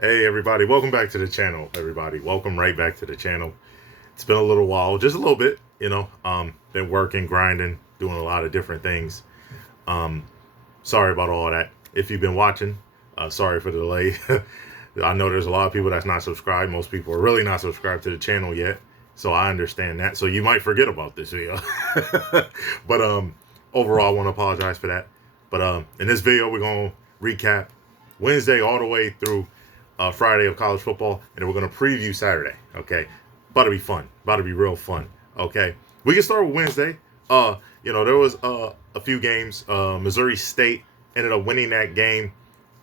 Hey everybody, welcome back to the channel. Everybody, welcome right back to the channel. It's been a little while, just a little bit, been working, grinding, doing a lot of different things. Um, Sorry about all that. If you've been watching, sorry for the delay. I know there's a lot of people that's not subscribed. Most people are really not subscribed to the channel yet, so I understand that. So you might forget about this video, but overall, I want to apologize for that. But in this video, we're gonna recap Wednesday all the way through Friday of college football, and then we're gonna preview Saturday. Okay, about to be fun. About to be real fun. Okay, we can start with Wednesday. There was a few games. Missouri State ended up winning that game.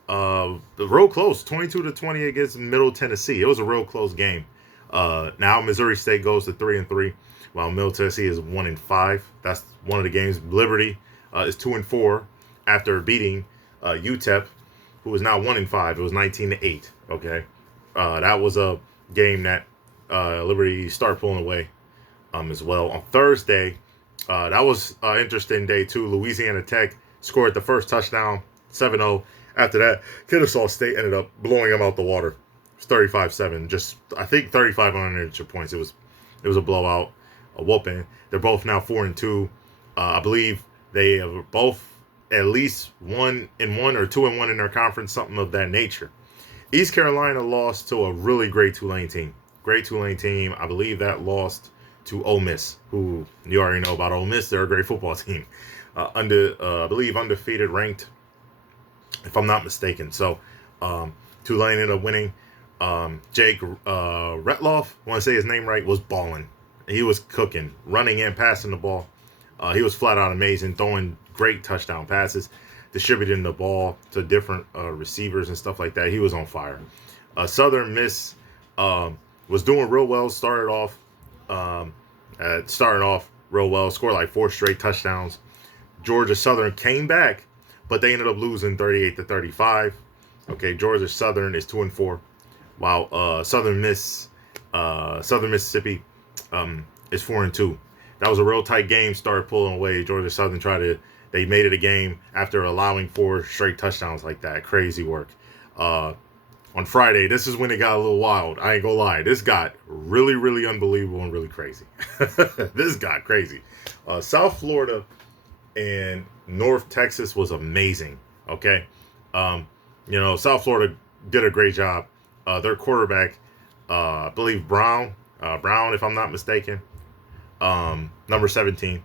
Real close, 22-20 against Middle Tennessee. It was a real close game. Now Missouri State goes to 3-3, while Middle Tennessee is 1-5. That's one of the games. Liberty is 2-4 after beating UTEP, who is now 1-5. It was 19-8. Okay, that was a game that Liberty started pulling away as well. On Thursday, that was an interesting day too. Louisiana Tech scored the first touchdown, 7-0. After that, Kennesaw State ended up blowing them out the water. It was 35-7. Just I think 35 unanswered points. It was a blowout, a whooping. They're both now 4-2. I believe they have both at least 1-1 or 2-1 in their conference, something of that nature. East Carolina lost to a really great Tulane team. Great Tulane team. I believe that lost to Ole Miss, who you already know about Ole Miss. They're a great football team. I believe undefeated, ranked, if I'm not mistaken. So Tulane ended up winning. Jake Retloff, I want to say his name right, was balling. He was cooking, running and passing the ball. He was flat out amazing, throwing great touchdown passes, distributing the ball to different receivers and stuff like that. He was on fire. Southern Miss was doing real well. Started off real well. Scored like 4 straight touchdowns. Georgia Southern came back, but they ended up losing 38-35. Okay, Georgia Southern is 2-4, while Southern Mississippi is 4-2. That was a real tight game. Started pulling away. Georgia Southern they made it a game after allowing 4 straight touchdowns like that. Crazy work. On Friday, this is when it got a little wild. I ain't gonna lie. This got really, really unbelievable and really crazy. This got crazy. South Florida and North Texas was amazing. Okay. South Florida did a great job. Their quarterback, I believe Brown, if I'm not mistaken, number 17.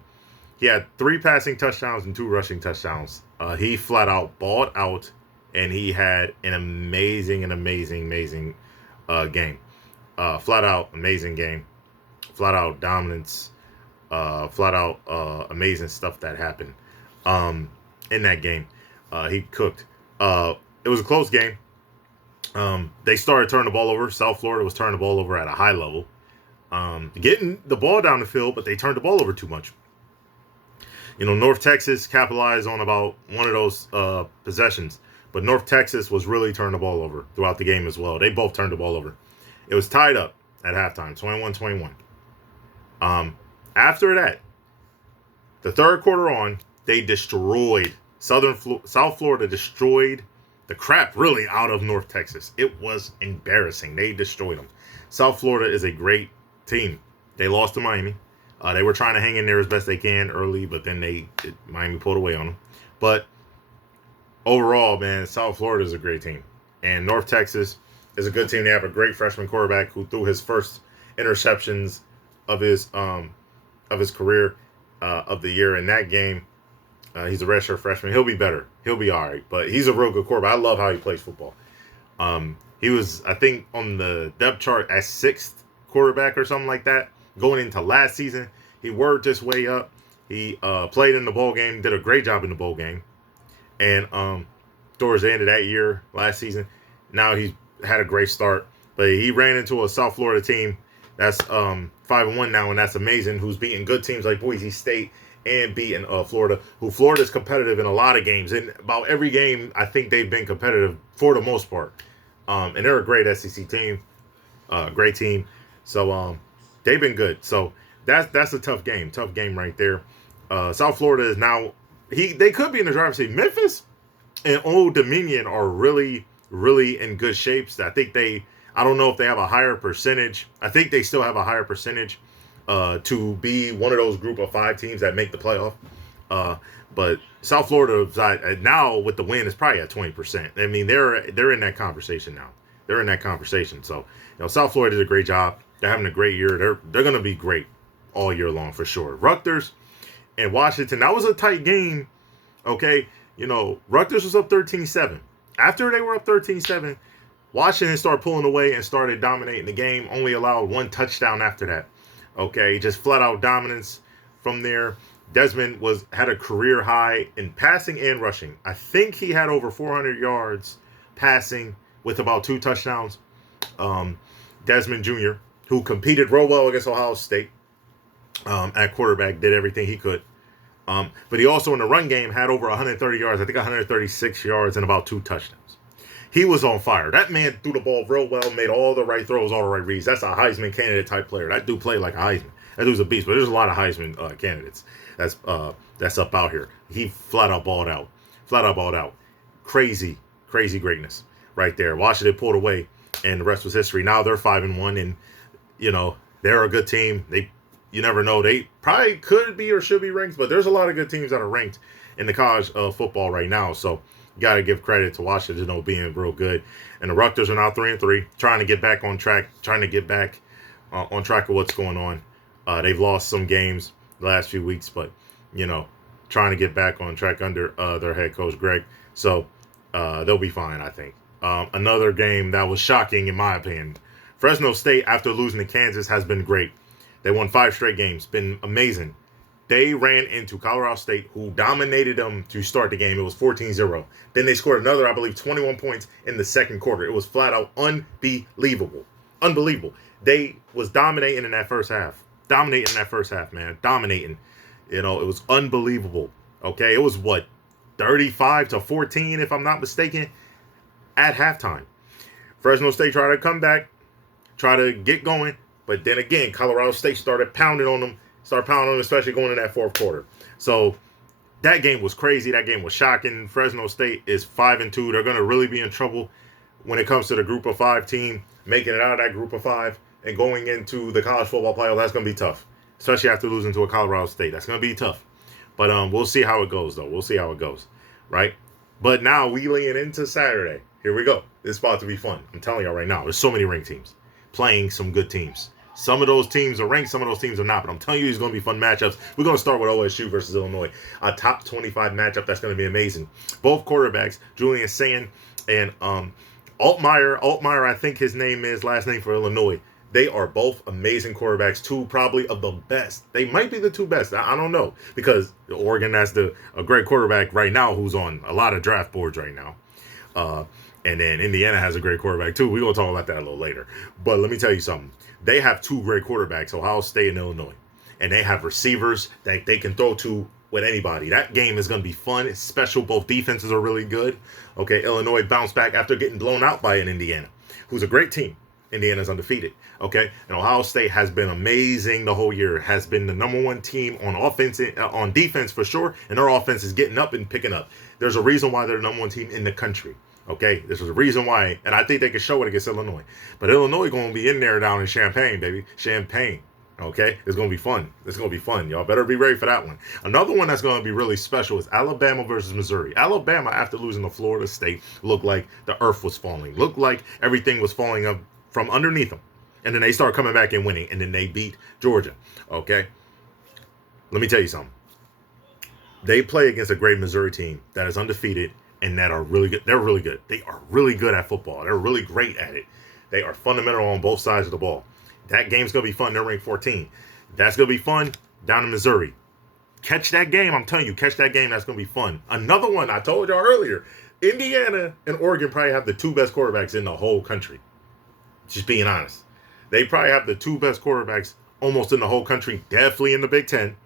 He had 3 passing touchdowns and 2 rushing touchdowns. He flat out balled out, and he had an amazing game. Flat out amazing game. Flat out dominance. Flat out amazing stuff that happened in that game. He cooked. It was a close game. They started turning the ball over. South Florida was turning the ball over at a high level, getting the ball down the field, but they turned the ball over too much. North Texas capitalized on about one of those possessions, but North Texas was really turning the ball over throughout the game as well. They both turned the ball over. It was tied up at halftime, 21-21. After that, the third quarter on, they destroyed South Florida destroyed the crap really out of North Texas. It was embarrassing. They destroyed them. South Florida is a great team. They lost to Miami. They were trying to hang in there as best they can early, but then Miami pulled away on them. But overall, man, South Florida is a great team, and North Texas is a good team. They have a great freshman quarterback who threw his first interceptions of his career of the year in that game. He's a redshirt freshman. He'll be better. He'll be all right. But he's a real good quarterback. I love how he plays football. He was, I think, on the depth chart as 6th quarterback or something like that. Going into last season, he worked his way up. He played in the bowl game, did a great job in the bowl game. And towards the end of that year, last season, now he's had a great start. But he ran into a South Florida team that's 5-1 now, and that's amazing, who's beating good teams like Boise State and beating Florida, who Florida's competitive in a lot of games. In about every game, I think they've been competitive for the most part. And they're a great SEC team, great team. So they've been good. So that's a tough game right there. South Florida is now they could be in the driver's seat. Memphis and Old Dominion are really really in good shapes. I don't know if they have a higher percentage. I think they still have a higher percentage to be one of those group of 5 teams that make the playoff. Uh, but South Florida now with the win is probably at 20%. I mean, they're in that conversation now. They're in that conversation. So, South Florida did a great job. They're having a great year. They're going to be great all year long for sure. Rutgers and Washington, that was a tight game. Okay, Rutgers was up 13-7. After they were up 13-7, Washington started pulling away and started dominating the game. Only allowed 1 touchdown after that. Okay, just flat out dominance from there. Desmond had a career high in passing and rushing. I think he had over 400 yards passing with about 2 touchdowns. Desmond Jr., who competed real well against Ohio State at quarterback, did everything he could. But he also in the run game had over 130 yards, I think 136 yards and about 2 touchdowns. He was on fire. That man threw the ball real well, made all the right throws, all the right reads. That's a Heisman candidate type player. That dude played like a Heisman. That dude's a beast, but there's a lot of Heisman candidates that's up out here. He flat out balled out. Crazy greatness right there. Washington pulled away, and the rest was history. Now they're 5-1, and they're a good team. You never know. They probably could be or should be ranked, but there's a lot of good teams that are ranked in the college football right now. So you got to give credit to Washington being real good. And the Rutgers are now 3-3, trying to get back on track, on track of what's going on. They've lost some games the last few weeks, but, trying to get back on track under their head coach, Greg. So they'll be fine, I think. Another game that was shocking, in my opinion. Fresno State, after losing to Kansas, has been great. They won 5 straight games. Been amazing. They ran into Colorado State, who dominated them to start the game. It was 14-0. Then they scored another, I believe, 21 points in the second quarter. It was flat out unbelievable. They was dominating in that first half. Man. Dominating. It was unbelievable. Okay, it was 35-14, if I'm not mistaken, at halftime. Fresno State tried to come back, try to get going. But then again, Colorado State started pounding on them, especially going in that fourth quarter. So that game was crazy. That game was shocking. Fresno State is 5-2. They're going to really be in trouble when it comes to the group of 5 team, making it out of that group of 5 and going into the college football playoff. That's going to be tough, especially after losing to a Colorado State. That's going to be tough. But we'll see how it goes, though. We'll see how it goes, right? But now we lean into Saturday. Here we go. It's about to be fun. I'm telling y'all right now. There's so many ranked teams playing some good teams. Some of those teams are ranked, some of those teams are not. But I'm telling you, it's going to be fun matchups. We're going to start with OSU versus Illinois. A top 25 matchup that's going to be amazing. Both quarterbacks, Julian Sand and Altmaier, I think his last name for Illinois. They are both amazing quarterbacks, 2 probably of the best. They might be the 2 best. I don't know. Because Oregon has a great quarterback right now who's on a lot of draft boards right now. And then Indiana has a great quarterback too. We're going to talk about that a little later. But let me tell you something. They have 2 great quarterbacks, Ohio State and Illinois. And they have receivers that they can throw to with anybody. That game is going to be fun. It's special. Both defenses are really good. Okay, Illinois bounced back after getting blown out by an Indiana, who's a great team. Indiana's undefeated. Okay, and Ohio State has been amazing the whole year. Has been the number 1 team on offense, on defense for sure. And their offense is getting up and picking up. There's a reason why they're the number 1 team in the country. Okay, this is a reason why, and I think they can show it against Illinois. But Illinois going to be in there down in Champaign, baby. Champaign. Okay, it's going to be fun. It's going to be fun. Y'all better be ready for that one. Another one that's going to be really special is Alabama versus Missouri. Alabama, after losing to Florida State, looked like the earth was falling. Looked like everything was falling up from underneath them. And then they start coming back and winning, and then they beat Georgia. Okay, let me tell you something. They play against a great Missouri team that is undefeated and that are really good. They're really good. They are really good at football. They're really great at it. They are fundamental on both sides of the ball. That game's going to be fun. They're ranked 14. That's going to be fun down in Missouri. Catch that game. I'm telling you, catch that game. That's going to be fun. Another one I told y'all earlier. Indiana and Oregon probably have the 2 best quarterbacks in the whole country. Just being honest. They probably have the 2 best quarterbacks almost in the whole country. Definitely in the Big Ten.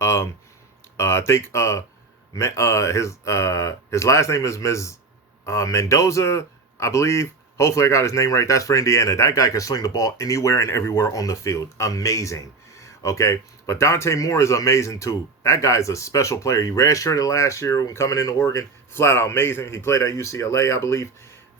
I think his last name is Mendoza, I believe. Hopefully I got his name right. That's for Indiana. That guy can sling the ball anywhere and everywhere on the field. Amazing. Okay. But Dante Moore is amazing too. That guy is a special player. He redshirted last year when coming into Oregon. Flat out amazing. He played at UCLA, I believe.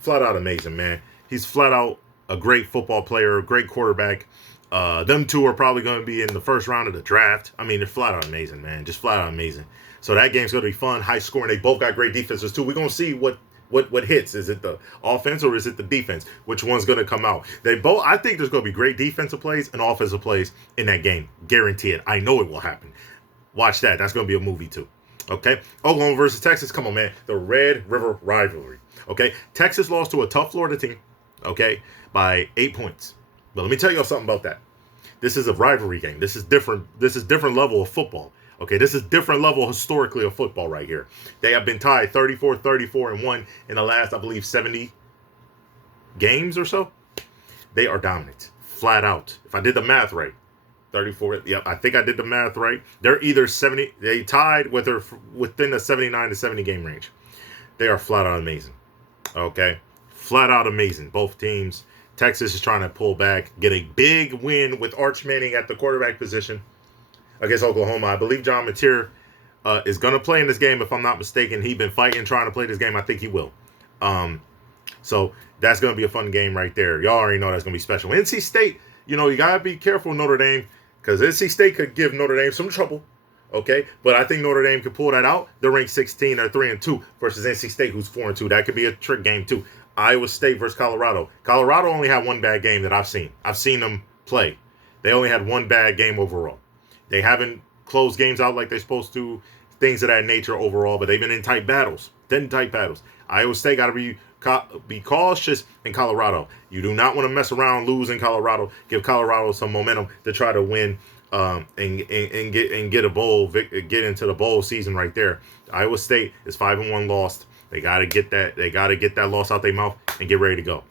flat out amazing, man. He's flat out a great football player, a great quarterback. Them two are probably going to be in the first round of the draft. I mean, they're flat out amazing, man. Just flat out amazing. So that game's going to be fun, high scoring. They both got great defenses too. We're going to see what hits. Is it the offense or is it the defense? Which one's going to come out? They both. I think there's going to be great defensive plays and offensive plays in that game. Guarantee it. I know it will happen. Watch that. That's going to be a movie too. Okay, Oklahoma versus Texas. Come on, man. The Red River rivalry. Okay, Texas lost to a tough Florida team. Okay, by 8 points. But let me tell you something about that. This is a rivalry game. This is different. This is different level of football. Okay, this is different level historically of football right here. They have been tied 34-34-1 in the last, I believe, 70 games or so. They are dominant, flat out. If I did the math right, 34. Yep, I think I did the math right. They're either 70. They tied with her within the 79 to 70 game range. They are flat out amazing. Okay, flat out amazing. Both teams. Texas is trying to pull back, get a big win with Arch Manning at the quarterback position against Oklahoma. I believe John Mateer is going to play in this game, if I'm not mistaken. He's been fighting, trying to play this game. I think he will. So that's going to be a fun game right there. Y'all already know that's going to be special. NC State, you got to be careful, Notre Dame, because NC State could give Notre Dame some trouble. Okay, but I think Notre Dame could pull that out. They're ranked 16. They're 3-2 versus NC State, who's 4-2. That could be a trick game too. Iowa State versus Colorado. Colorado only had one bad game that I've seen. I've seen them play. They only had one bad game overall. They haven't closed games out like they're supposed to, things of that nature overall, but they've been in tight battles. Iowa State got to be cautious in Colorado. You do not want to mess around, lose in Colorado. Give Colorado some momentum to try to win and get a bowl, get into the bowl season right there. Iowa State is 5-1 lost. They got to get that. They got to get that loss out their mouth and get ready to go.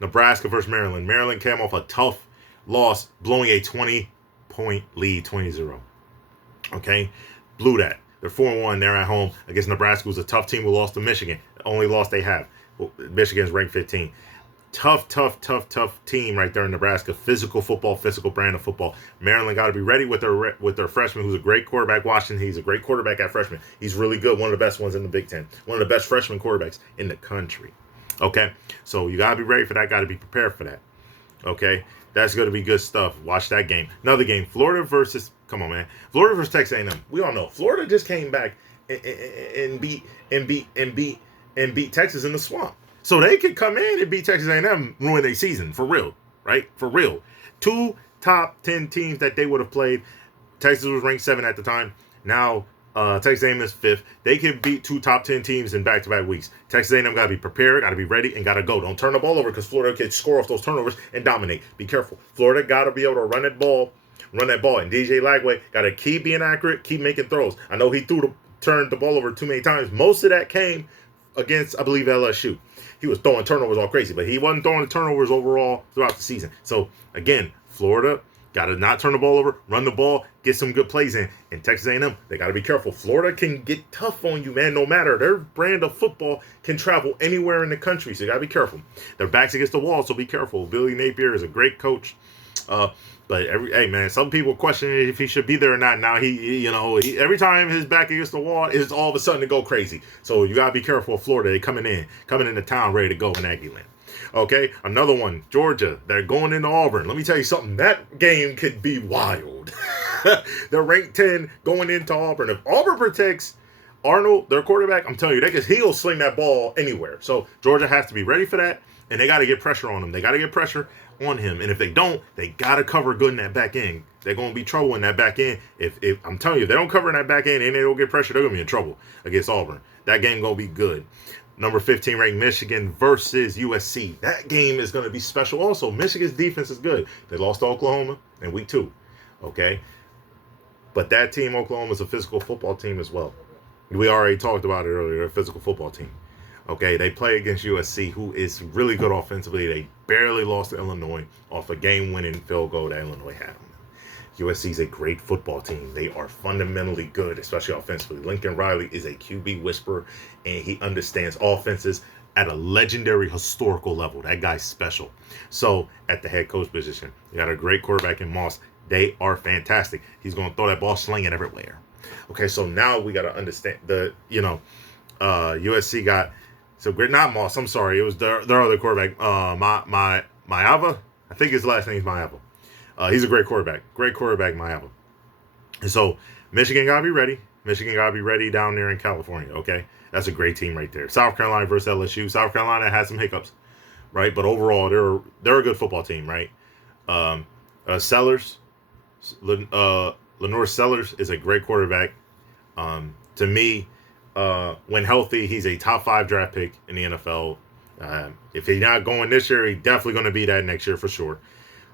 Nebraska versus Maryland. Maryland came off a tough loss, blowing a 20-point lead, 20-0. Okay, blew that. They're 4-1. They're at home against Nebraska, who's a tough team who lost to Michigan. The only loss they have. Michigan's ranked 15. Tough team right there in Nebraska. Physical football, physical brand of football. Maryland got to be ready with their freshman, who's a great quarterback. Washington, he's a great quarterback at freshman. He's really good. One of the best ones in the Big Ten. One of the best freshman quarterbacks in the country. Okay, so you got to be ready for that. Got to be prepared for that. Okay, that's going to be good stuff. Watch that game. Another game, Florida versus. Come on, man. Florida versus Texas A&M. We all know Florida just came back and beat Texas in the swamp. So they could come in and beat Texas A&M, ruin their season, for real, right? For real. 2 top 10 teams that they would have played. Texas was ranked 7 at the time. Now, Texas A&M is 5th. They can beat 2 top 10 teams in back-to-back weeks. Texas A&M got to be prepared, got to be ready, and got to go. Don't turn the ball over because Florida can score off those turnovers and dominate. Be careful. Florida got to be able to run that ball. And DJ Lagway got to keep being accurate, keep making throws. I know he turned the ball over too many times. Most of that came against, I believe, LSU. He was throwing turnovers all crazy, but he wasn't throwing the turnovers overall throughout the season. So, again, Florida got to not turn the ball over, run the ball, get some good plays in. And Texas A&M, they got to be careful. Florida can get tough on you, man, no matter. Their brand of football can travel anywhere in the country, so you got to be careful. Their back's against the wall, so be careful. Billy Napier is a great coach. But some people question if he should be there or not. Now he every time his back against the wall is all of a sudden to go crazy. So you gotta be careful of Florida. They coming into town ready to go in Aggieland. Okay, another one, Georgia. They're going into Auburn. Let me tell you something. That game could be wild. They're ranked 10 going into Auburn. If Auburn protects Arnold, their quarterback, I'm telling you, he'll sling that ball anywhere. So Georgia has to be ready for that, and they got to get pressure on him. They got to get pressure on him, and if they don't, they got to cover good in that back end. They're going to be trouble in that back end. If I'm telling you, if they don't cover in that back end and they don't get pressure, they're going to be in trouble against Auburn. That game going to be good. Number 15 ranked Michigan versus USC. That game is going to be special also. Michigan's defense is good. They lost to Oklahoma in week 2. Okay? But that team, Oklahoma, is a physical football team as well. We already talked about it earlier, a physical football team. Okay, they play against USC, who is really good offensively. They barely lost to Illinois off a game-winning field goal that Illinois had. USC is a great football team. They are fundamentally good, especially offensively. Lincoln Riley is a QB whisperer, and he understands offenses at a legendary historical level. That guy's special. So, at the head coach position, you got a great quarterback in Moss. They are fantastic. He's going to throw that ball, sling it everywhere. Okay, so now we got to understand USC got So great, not Moss. I'm sorry, it was their other quarterback. Maava. I think his last name is Maava. He's a great quarterback. Great quarterback, Maava. And so Michigan gotta be ready. Michigan gotta be ready down there in California. Okay, that's a great team right there. South Carolina versus LSU. South Carolina had some hiccups, right? But overall, they're a good football team, right? Sellers, Lenore Sellers is a great quarterback. To me, when healthy, he's a top 5 draft pick in the NFL. If he's not going this year, he's definitely going to be that next year for sure.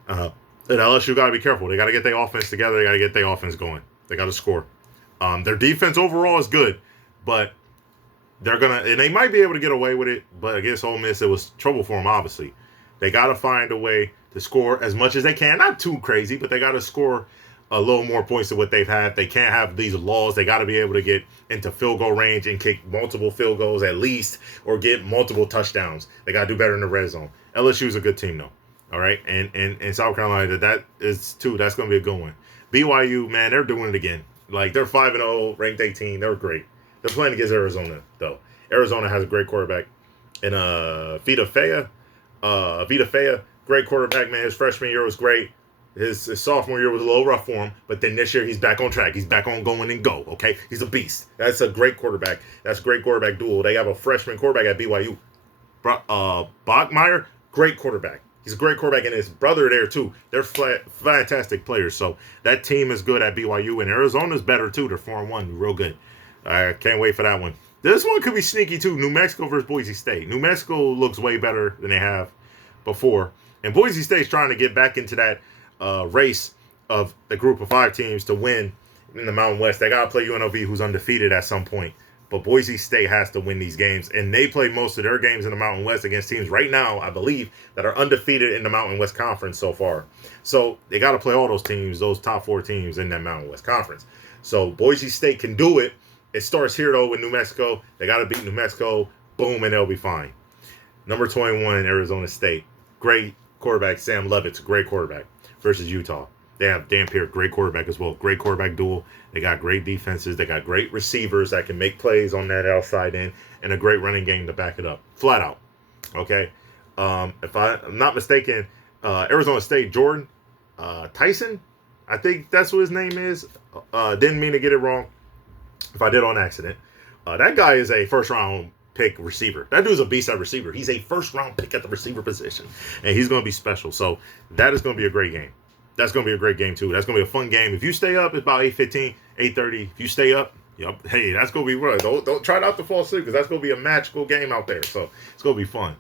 And LSU got to be careful. They got to get their offense together. They got to get their offense going. They got to score. Their defense overall is good, but and they might be able to get away with it, but against Ole Miss, it was trouble for them, obviously. They got to find a way to score as much as they can. Not too crazy, but they got to score a little more points than what they've had. They can't have these laws. They got to be able to get into field goal range and kick multiple field goals at least, or get multiple touchdowns. They got to do better in the red zone. LSU is a good team, though. All right, and South Carolina, that is too. That's going to be a good one. BYU, man, they're doing it again. Like, they're 5-0, ranked 18. They're great. They're playing against Arizona, though. Arizona has a great quarterback. And Vita Fea, great quarterback, man. His freshman year was great. His sophomore year was a little rough for him, but then this year he's back on track. He's back on going and go, okay? He's a beast. That's a great quarterback. That's a great quarterback duel. They have a freshman quarterback at BYU. Bachmeier, great quarterback. He's a great quarterback, and his brother there, too. They're fantastic players. So that team is good at BYU, and Arizona's better, too. They're 4-1. Real good. I can't wait for that one. This one could be sneaky, too. New Mexico versus Boise State. New Mexico looks way better than they have before. And Boise State's trying to get back into that race of the group of 5 teams to win in the Mountain West. They got to play UNLV, who's undefeated at some point. But Boise State has to win these games. And they play most of their games in the Mountain West against teams right now, I believe, that are undefeated in the Mountain West Conference so far. So they got to play all those teams, those top 4 teams in that Mountain West Conference. So Boise State can do it. It starts here, though, with New Mexico. They got to beat New Mexico. Boom, and they'll be fine. Number 21, Arizona State. Great quarterback. Sam Levitt's a great quarterback versus Utah. They have Dampier, great quarterback as well. Great quarterback duel. They got great defenses. They got great receivers that can make plays on that outside end, and a great running game to back it up. Flat out. Okay? If I'm not mistaken, Arizona State, Jordan Tyson, I think that's what his name is. Didn't mean to get it wrong. If I did on accident. That guy is a first-round pick receiver. That dude's a beast at receiver. He's a first-round pick at the receiver position, and he's going to be special. So that is going to be a great game. That's going to be a great game, too. That's going to be a fun game. If you stay up, it's about 8:15, 8:30. If you stay up, hey, that's going to be run. Don't try not to fall asleep, because that's going to be a magical game out there. So it's going to be fun.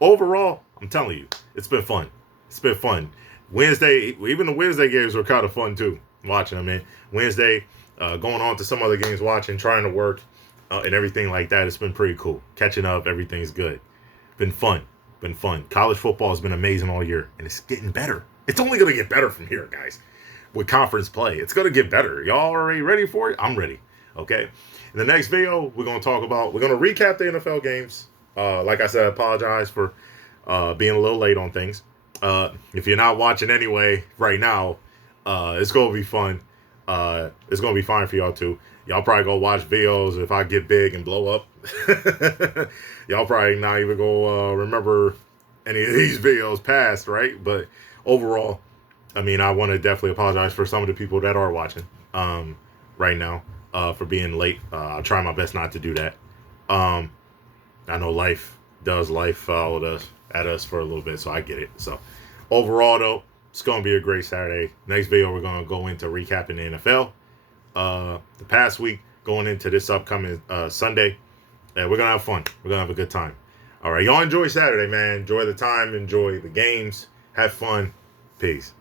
Overall, I'm telling you, it's been fun. It's been fun. Wednesday, even the Wednesday games were kind of fun, too, watching them. Man. Wednesday, going on to some other games, watching, trying to work, and everything like that. It's been pretty cool. Catching up, everything's good. Been fun. Been fun. College football has been amazing all year, and it's getting better. It's only going to get better from here, guys, with conference play. It's going to get better. Y'all already ready for it? I'm ready. Okay? In the next video, we're going to recap the NFL games. Like I said, I apologize for being a little late on things. If you're not watching anyway right now, it's going to be fun. It's going to be fine for y'all, too. Y'all probably go watch videos if I get big and blow up. Y'all probably not even go remember any of these videos past, right? But overall, I mean, I want to definitely apologize for some of the people that are watching right now for being late. I'll try my best not to do that. I know life followed us at us for a little bit, so I get it. So overall, though, it's going to be a great Saturday. Next video, we're going to go into recapping the NFL. The past week, going into this upcoming Sunday, and we're going to have fun. We're going to have a good time. All right, y'all enjoy Saturday, man. Enjoy the time. Enjoy the games. Have fun. Peace.